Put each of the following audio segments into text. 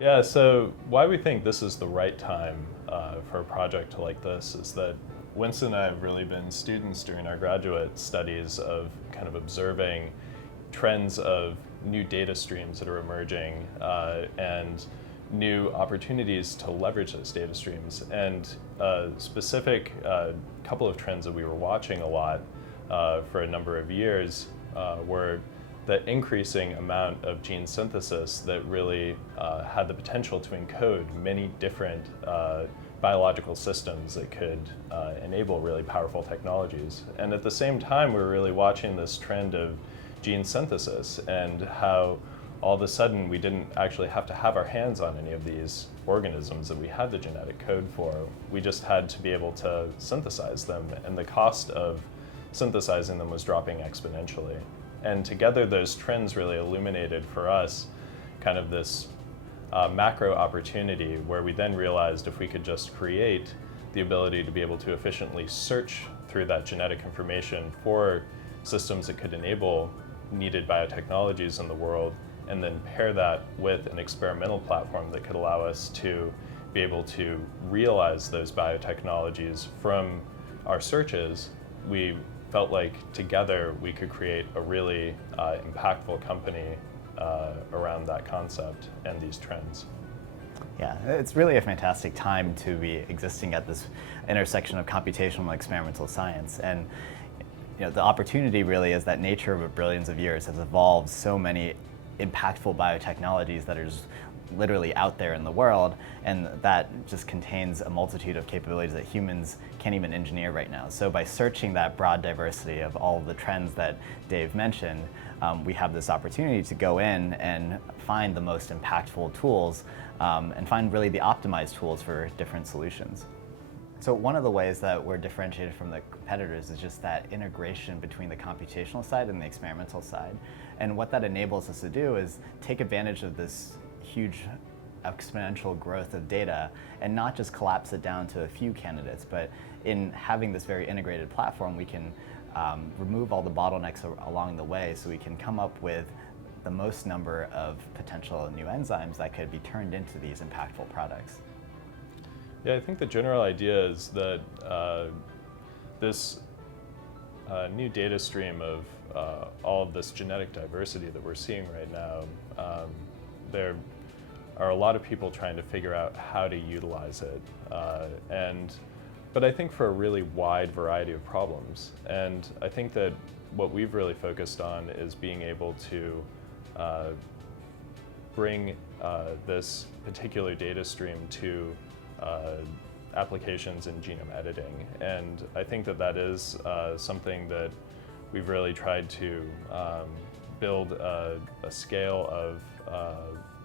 Yeah, so why we think this is the right time for a project like this is that Winston and I have really been students during our graduate studies of kind of observing trends of new data streams that are emerging and new opportunities to leverage those data streams. And a specific couple of trends that we were watching a lot for a number of years were the increasing amount of gene synthesis that really had the potential to encode many different biological systems that could enable really powerful technologies. And at the same time, we were really watching this trend of gene synthesis and how all of a sudden we didn't actually have to have our hands on any of these organisms that we had the genetic code for. We just had to be able to synthesize them, and the cost of synthesizing them was dropping exponentially. And together those trends really illuminated for us kind of this macro opportunity where we then realized if we could just create the ability to be able to efficiently search through that genetic information for systems that could enable needed biotechnologies in the world, and then pair that with an experimental platform that could allow us to be able to realize those biotechnologies from our searches, we felt like together we could create a really impactful company around that concept and these trends. Yeah, it's really a fantastic time to be existing at this intersection of computational and experimental science. And the opportunity really is that nature over billions of years has evolved so many impactful biotechnologies that are just literally out there in the world, and that just contains a multitude of capabilities that humans can't even engineer right now. So by searching that broad diversity of all of the trends that Dave mentioned, we have this opportunity to go in and find the most impactful tools and find really the optimized tools for different solutions. So one of the ways that we're differentiated from the competitors is just that integration between the computational side and the experimental side. And what that enables us to do is take advantage of this huge exponential growth of data and not just collapse it down to a few candidates, but in having this very integrated platform, we can remove all the bottlenecks along the way, so we can come up with the most number of potential new enzymes that could be turned into these impactful products. Yeah, I think the general idea is that this new data stream of all of this genetic diversity that we're seeing right now, there are a lot of people trying to figure out how to utilize it, but I think for a really wide variety of problems. And I think that what we've really focused on is being able to bring this particular data stream to applications in genome editing. And I think that that is something that we've really tried to build a scale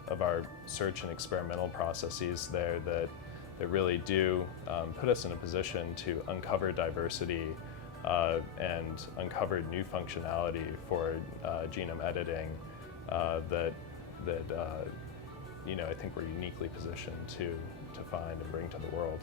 of our search and experimental processes there that really do put us in a position to uncover diversity and uncover new functionality for genome editing that I think we're uniquely positioned to find and bring to the world.